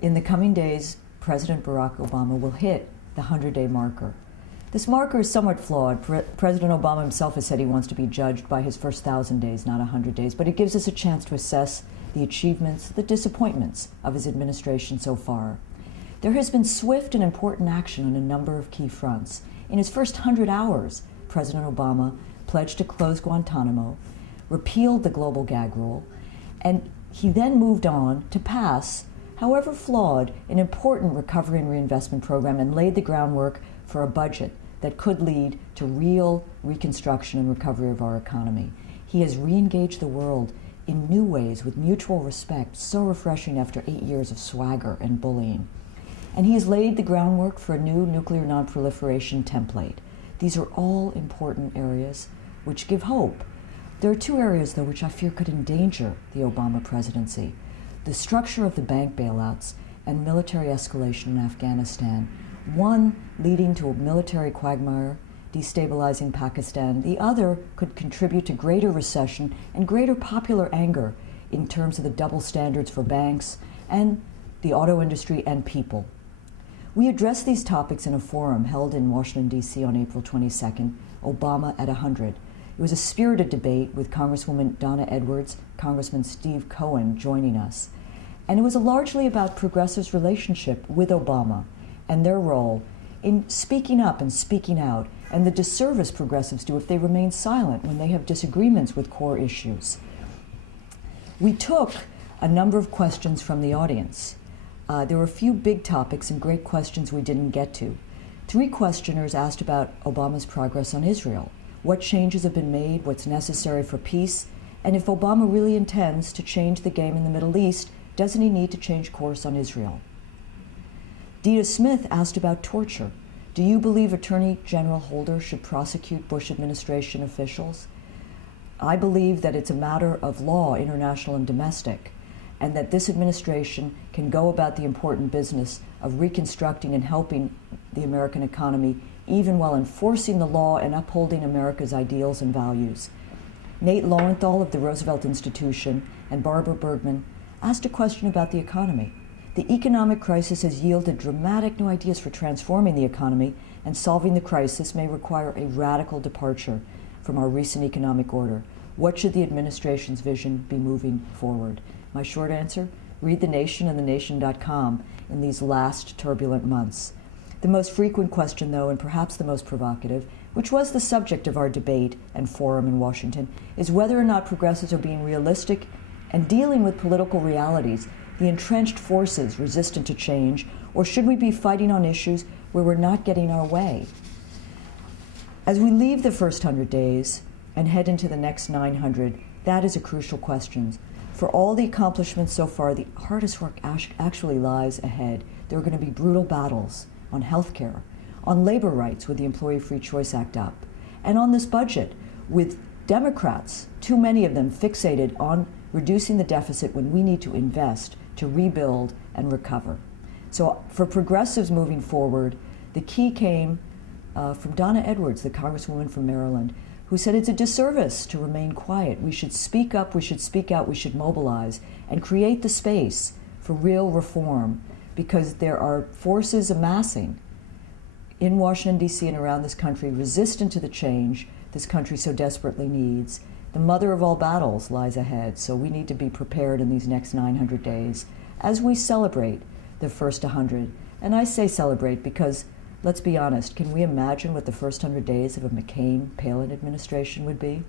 In the coming days, President Barack Obama will hit the 100-day marker. This marker is somewhat flawed. President Obama himself has said he wants to be judged by his first 1,000 days, not 100 days, but it gives us a chance to assess the achievements, the disappointments of his administration so far. There has been swift and important action on a number of key fronts. In his first 100 hours, President Obama pledged to close Guantánamo, repealed the Global Gag Rule, and he then moved on to pass, however flawed, an important recovery and reinvestment program and laid the groundwork for a budget that could lead to real reconstruction and recovery of our economy. He has re-engaged the world in new ways with mutual respect, so refreshing after 8 years of swagger and bullying. And he has laid the groundwork for a new nuclear nonproliferation template. These are all important areas which give hope. There are two areas, though, which I fear could endanger the Obama presidency: the structure of the bank bailouts and military escalation in Afghanistan, one leading to a military quagmire, destabilizing Pakistan. The other could contribute to greater recession and greater popular anger in terms of the double standards for banks and the auto industry and people. We addressed these topics in a forum held in Washington, D.C. on April 22nd, Obama at 100. It was a spirited debate with Congresswoman Donna Edwards, Congressman Steve Cohen joining us. And it was largely about progressives' relationship with Obama and their role in speaking up and speaking out, and the disservice progressives do if they remain silent when they have disagreements with core issues. We took a number of questions from the audience. There were a few big topics and great questions we didn't get to. 3 questioners asked about Obama's progress on Israel, what changes have been made, what's necessary for peace, and if Obama really intends to change the game in the Middle East, doesn't he need to change course on Israel? Dita Smith asked about torture. Do you believe Attorney General Holder should prosecute Bush administration officials? I believe that it's a matter of law, international and domestic, and that this administration can go about the important business of reconstructing and helping the American economy, even while enforcing the law and upholding America's ideals and values. Nate Lowenthal of the Roosevelt Institution and Barbara Bergman asked a question about the economy. The economic crisis has yielded dramatic new ideas for transforming the economy, and solving the crisis may require a radical departure from our recent economic order. What should the administration's vision be moving forward? My short answer: read The Nation and thenation.com in these last turbulent months. The most frequent question, though, and perhaps the most provocative, which was the subject of our debate and forum in Washington, is whether or not progressives are being realistic and dealing with political realities, the entrenched forces resistant to change, or should we be fighting on issues where we're not getting our way? As we leave the first 100 days and head into the next 900, that is a crucial question. For all the accomplishments so far, the hardest work actually lies ahead. There are going to be brutal battles on health care, on labor rights with the Employee Free Choice Act up, and on this budget with Democrats, too many of them fixated on reducing the deficit when we need to invest to rebuild and recover. So for progressives moving forward, the key came from Donna Edwards, the Congresswoman from Maryland, who said it's a disservice to remain quiet. We should speak up, we should speak out, we should mobilize and create the space for real reform, because there are forces amassing in Washington, D.C. and around this country resistant to the change this country so desperately needs. The mother of all battles lies ahead, so we need to be prepared in these next 900 days as we celebrate the first 100. And I say celebrate because, let's be honest, can we imagine what the first 100 days of a McCain-Palin administration would be?